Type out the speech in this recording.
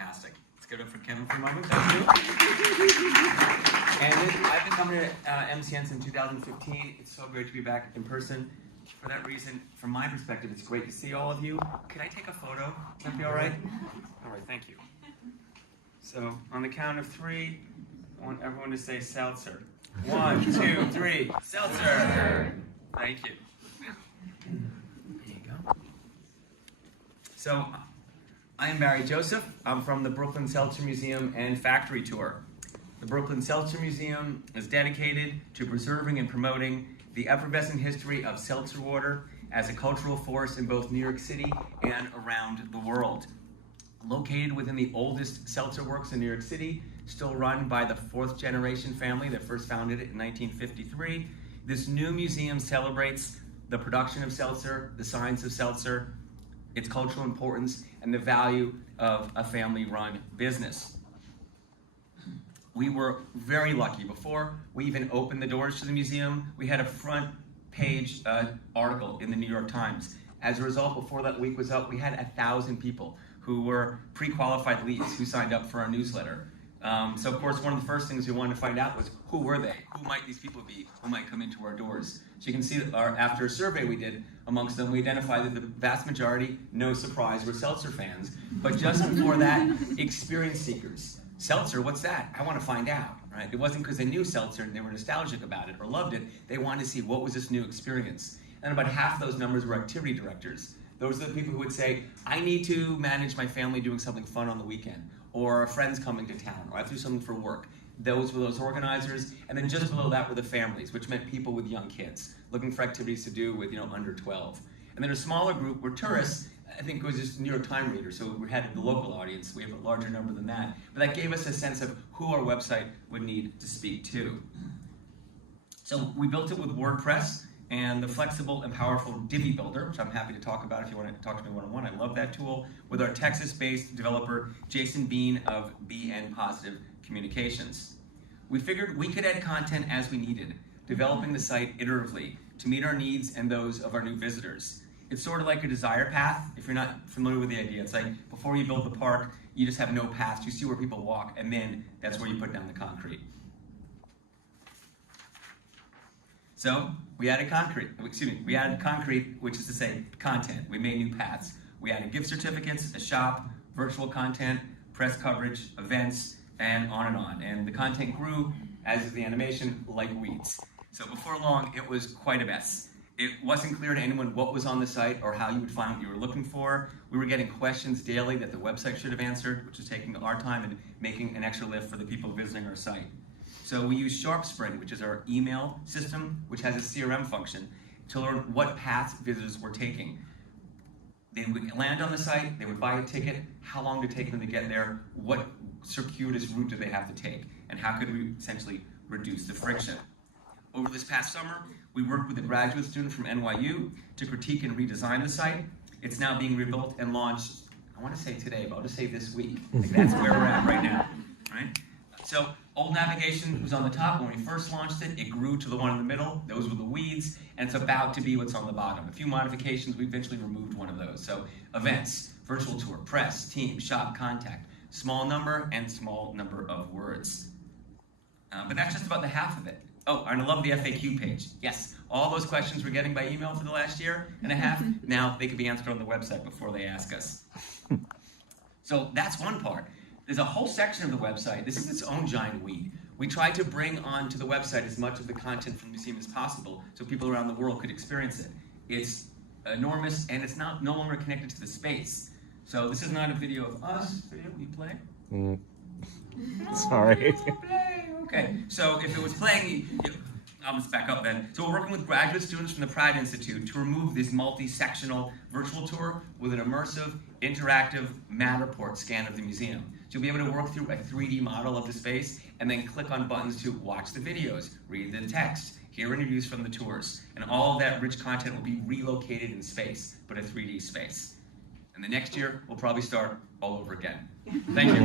fantastic. Let's give it up for Kevin for a moment. Thank you. And I've been coming to MCN since 2015. It's so great to be back in person. For that reason, from my perspective, it's great to see all of you. Could I take a photo? Would that be all right? All right, thank you. So, on the count of 3, I want everyone to say seltzer. 1, 2, 3, seltzer! Thank you. There you go. So, I am Barry Joseph. I'm from the Brooklyn Seltzer Museum and Factory Tour. The Brooklyn Seltzer Museum is dedicated to preserving and promoting the effervescent history of seltzer water as a cultural force in both New York City and around the world. Located within the oldest seltzer works in New York City, still run by the 4th generation family that first founded it in 1953, this new museum celebrates the production of seltzer, the science of seltzer, its cultural importance, and the value of a family-run business. We were very lucky. Before we even opened the doors to the museum, we had a front page article in the New York Times. As a result, before that week was up, we had 1,000 people who were pre-qualified leads who signed up for our newsletter. So of course, one of the first things we wanted to find out was who were they? Who might these people be who might come into our doors? So you can see that after a survey we did amongst them, we identified that the vast majority, no surprise, were seltzer fans. But just before that, experience seekers. Seltzer, what's that? I want to find out, right? It wasn't because they knew seltzer and they were nostalgic about it or loved it. They wanted to see what was this new experience. And about half those numbers were activity directors. Those are the people who would say, I need to manage my family doing something fun on the weekend, or a friend's coming to town, or I have to do something for work. Those were those organizers. And then just below that were the families, which meant people with young kids, looking for activities to do with, under 12. And then a smaller group were tourists. I think it was just New York Times readers, so we had the local audience. We have a larger number than that. But that gave us a sense of who our website would need to speak to. So we built it with WordPress and the flexible and powerful Divi Builder, which I'm happy to talk about if you want to talk to me one-on-one. I love that tool, with our Texas-based developer, Jason Bean of BN Positive Communications. We figured we could add content as we needed, developing the site iteratively to meet our needs and those of our new visitors. It's sort of like a desire path. If you're not familiar with the idea, it's like before you build the park, you just have no paths. You see where people walk, and then that's where you put down the concrete. So we added concrete, which is to say content. We made new paths. We added gift certificates, a shop, virtual content, press coverage, events, and on and on. And the content grew, as is the animation, like weeds. So before long, it was quite a mess. It wasn't clear to anyone what was on the site or how you would find what you were looking for. We were getting questions daily that the website should have answered, which was taking our time and making an extra lift for the people visiting our site. So we use SharpSpring, which is our email system, which has a CRM function, to learn what paths visitors were taking. They would land on the site, they would buy a ticket, how long did it take them to get there, what circuitous route do they have to take, and how could we essentially reduce the friction. Over this past summer, we worked with a graduate student from NYU to critique and redesign the site. It's now being rebuilt and launched, I want to say today, but I'll just say this week. Like that's where we're at right now, right? So old navigation was on the top. When we first launched it, it grew to the one in the middle. Those were the weeds, and it's about to be what's on the bottom. A few modifications, we eventually removed one of those. So events, virtual tour, press, team, shop, contact, small number and small number of words. But that's just about the half of it. Oh, and I love the FAQ page. Yes, all those questions we're getting by email for the last year and a half, now they can be answered on the website before they ask us. So that's one part. There's a whole section of the website. This is its own giant weed. We tried to bring onto the website as much of the content from the museum as possible so people around the world could experience it. It's enormous, and it's no longer connected to the space. So this is not a video of us. Video, will you play? Sorry. Okay, so if it was playing, I'll just back up then. So we're working with graduate students from the Pratt Institute to remove this multi-sectional virtual tour with an immersive, interactive Matterport scan of the museum. So you'll be able to work through a 3D model of the space and then click on buttons to watch the videos, read the text, hear interviews from the tours, and all of that rich content will be relocated in space, but a 3D space. And the next year, we'll probably start all over again. Thank you.